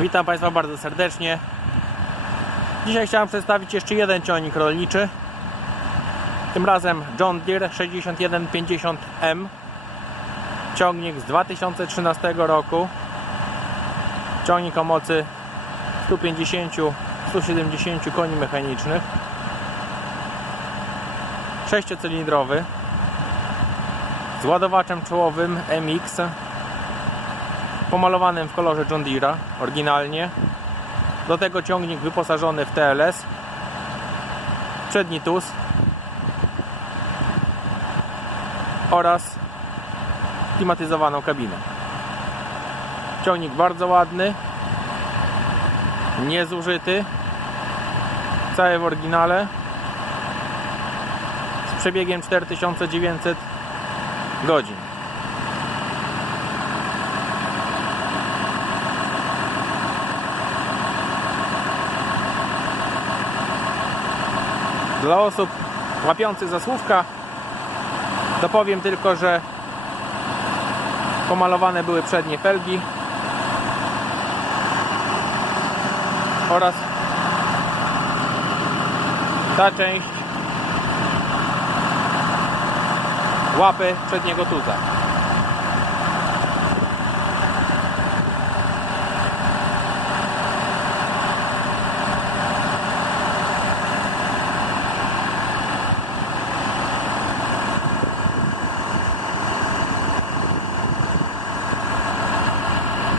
Witam Państwa bardzo serdecznie. Dzisiaj chciałem przedstawić jeszcze jeden ciągnik rolniczy. Tym razem John Deere 6150M. Ciągnik z 2013 roku. Ciągnik o mocy 150-170 koni mechanicznych. Sześciocylindrowy z ładowaczem czołowym MX pomalowanym w kolorze John Deere'a oryginalnie. Do tego ciągnik wyposażony w TLS, przedni TUS oraz klimatyzowaną kabinę. Ciągnik bardzo ładny, niezużyty, cały w oryginale, z przebiegiem 4900 godzin. Dla osób łapiących za słówka dopowiem tylko, że pomalowane były przednie felgi oraz ta część łapy przedniego tuza.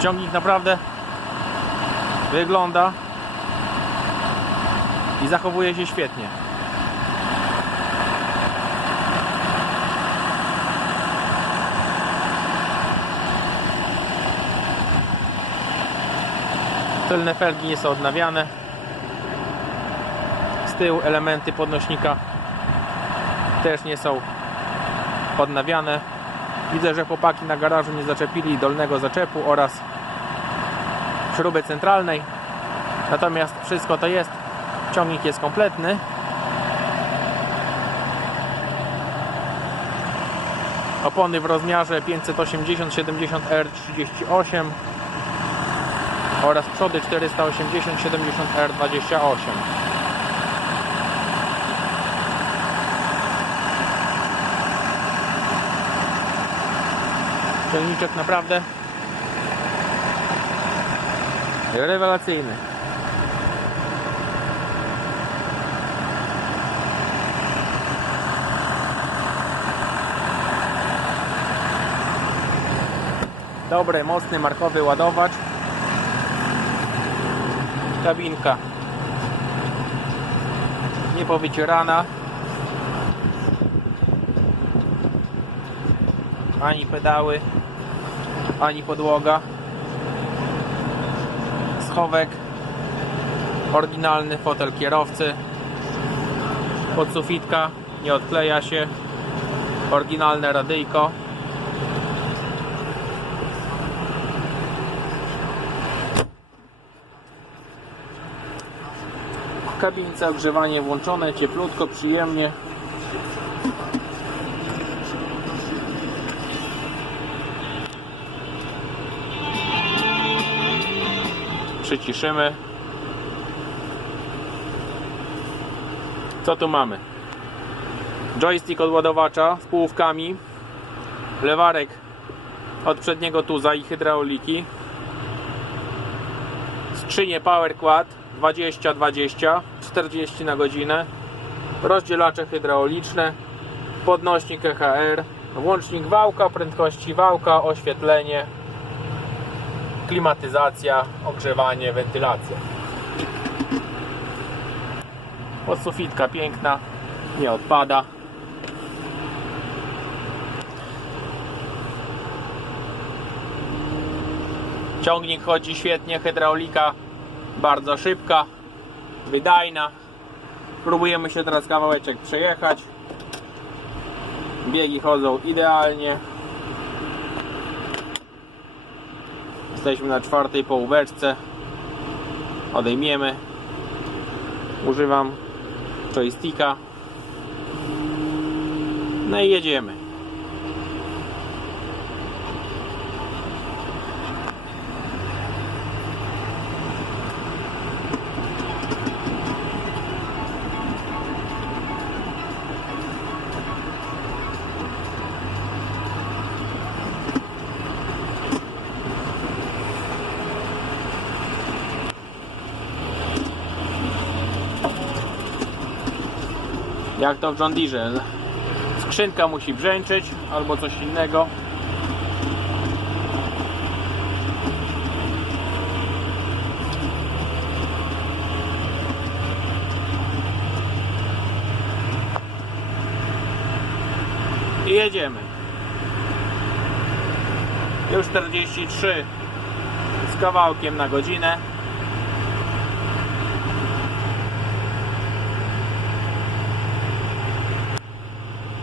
Ciągnik naprawdę wygląda i zachowuje się świetnie. Tylne felgi nie są odnawiane. Z tyłu elementy podnośnika też nie są odnawiane. Widzę, że chłopaki na garażu nie zaczepili dolnego zaczepu oraz śruby centralnej. Natomiast wszystko to jest. Ciągnik jest kompletny. Opony w rozmiarze 580-70 R38 oraz przody 480-70 R28. Ciągniczek naprawdę rewelacyjny. Dobry, mocny, markowy ładowacz. Kabinka nie powycierana. Ani pedały, ani podłoga. Schowek. Oryginalny fotel kierowcy. Podsufitka nie odkleja się. Oryginalne radyjko. Kabince ogrzewanie włączone, cieplutko, przyjemnie. Przyciszymy. Co tu mamy? Joystick od ładowacza z półówkami. Lewarek od przedniego tuza i hydrauliki. Skrzynie Power Quad 20-20, 40 na godzinę. Rozdzielacze hydrauliczne. Podnośnik EHR. Włącznik wałka, prędkości wałka, oświetlenie klimatyzacja, ogrzewanie, wentylacja. Podsufitka piękna, nie odpada. Ciągnik chodzi świetnie, hydraulika bardzo szybka, wydajna. Próbujemy się teraz kawałeczek przejechać. Biegi chodzą idealnie. Jesteśmy na czwartej połóweczce. Odejmiemy. Używam joysticka. No i jedziemy. Jak to w John Deere. Skrzynka musi brzęczeć albo coś innego. I jedziemy. Już 43 z kawałkiem na godzinę.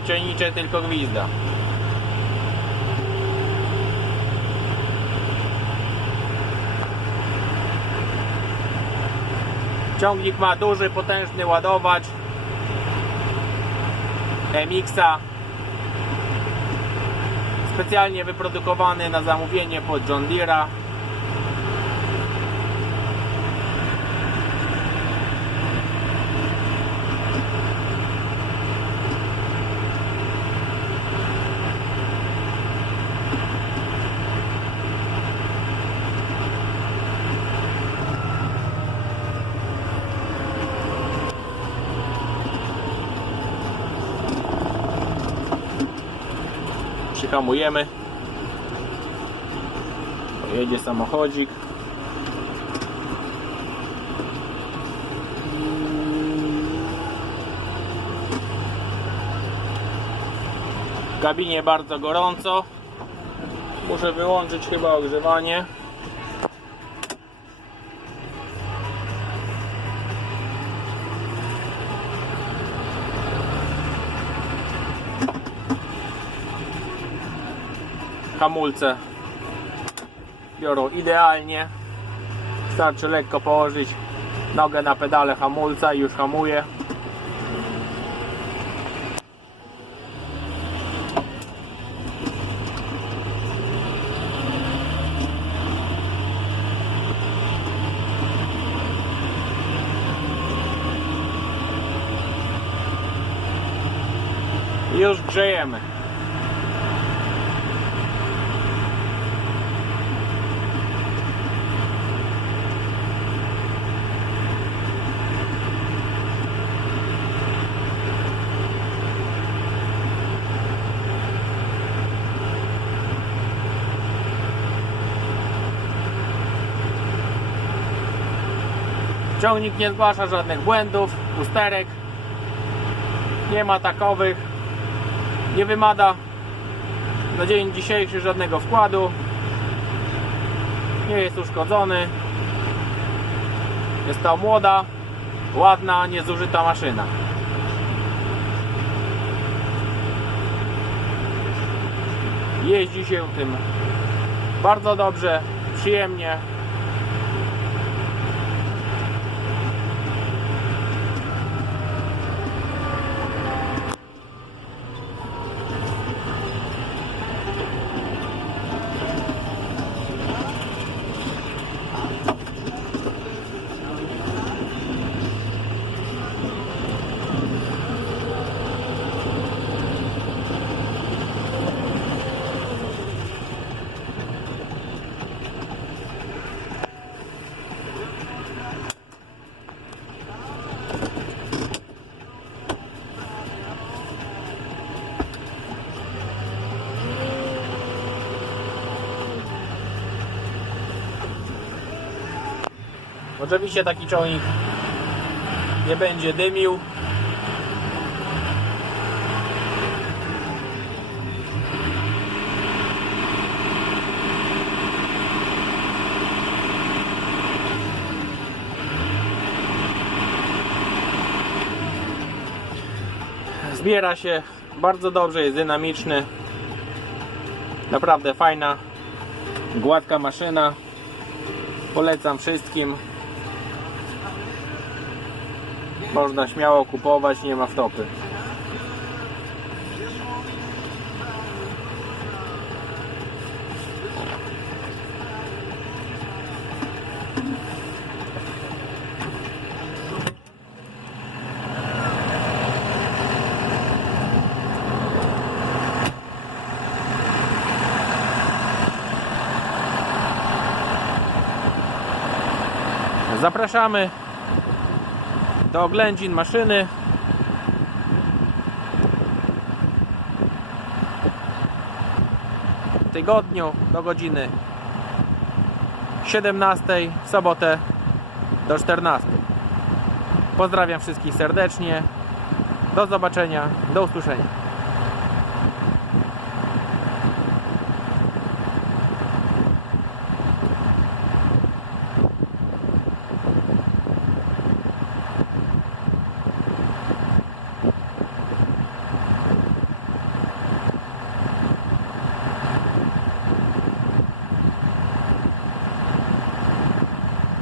Ciągnicze tylko gwizda. Ciągnik ma duży, potężny ładowacz MX-a specjalnie wyprodukowany na zamówienie pod John Deere'a przyhamujemy pojedzie samochodzik. W kabinie bardzo gorąco. Muszę wyłączyć chyba ogrzewanie hamulce. Biorą idealnie. Wystarczy lekko położyć nogę na pedale hamulca i już hamuje. Już grzejemy Ciągnik nie zgłasza żadnych błędów, usterek. Nie ma takowych. Nie wymaga na dzień dzisiejszy żadnego wkładu. Nie jest uszkodzony. Jest to młoda, ładna, niezużyta maszyna. Jeździ się tym bardzo dobrze, przyjemnie. Oczywiście taki ciągnik nie będzie dymił. Zbiera się bardzo dobrze, jest dynamiczny. Naprawdę fajna, gładka maszyna. Polecam wszystkim. Można śmiało kupować, nie ma wtopy. Zapraszamy do oględzin maszyny. W tygodniu do godziny 17 w sobotę do 14 pozdrawiam wszystkich serdecznie. Do zobaczenia, do usłyszenia.